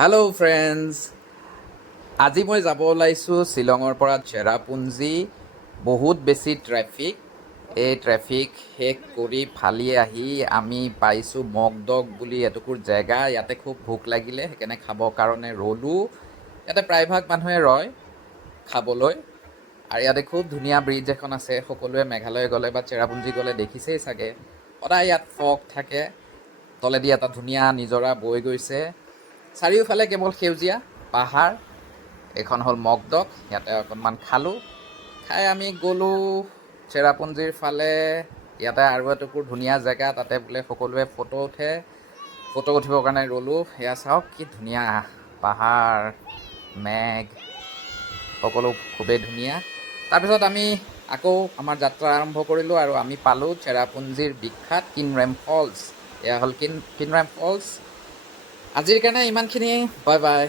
Hello' friends, আজি মই যাব ওলাইছোঁ শ্বিলঙৰ পৰা চেৰাপুঞ্জী। বহুত বেছি ট্ৰেফিক। এই ট্ৰেফিক শেষ কৰি ফালি আহি আমি পাইছোঁ মকডক বুলি এটুকুৰ জেগা। ইয়াতে খুব ভোক লাগিলে, সেইকাৰণে খাবৰ কাৰণে ৰ'লোঁ। ইয়াতে প্ৰায়ভাগ মানুহে ৰয় খাবলৈ। আৰু ইয়াতে খুব ধুনীয়া ব্ৰিজ এখন আছে। সকলোৱে মেঘালয় গ'লে বা চেৰাপুঞ্জী গ'লে দেখিছেই চাগে। সদায় ইয়াত ফগ থাকে, তলেদি এটা ধুনীয়া নিজৰা বৈ গৈছে। চাৰিওফালে কেৱল সেউজীয়া পাহাৰ। এইখন হ'ল মকডক। ইয়াতে অকণমান খালোঁ, খাই আমি গ'লোঁ চেৰাপুঞ্জীৰ ফালে। ইয়াতে আৰু এটুকুৰ ধুনীয়া জেগা, তাতে বোলে সকলোৱে ফটো উঠে। ফটো উঠিবৰ কাৰণে ৰ'লোঁ। সেয়া চাওক কি ধুনীয়া পাহাৰ, মেঘ, সকলো খুবেই ধুনীয়া। তাৰপিছত আমি আকৌ আমাৰ যাত্ৰা আৰম্ভ কৰিলোঁ আৰু আমি পালোঁ চেৰাপুঞ্জীৰ বিখ্যাত কিনৰেম ফলছ। এয়া হ'ল কিনৰেম ফলছ। আজিৰ কাৰণে ইমানখিনি। Bye bye.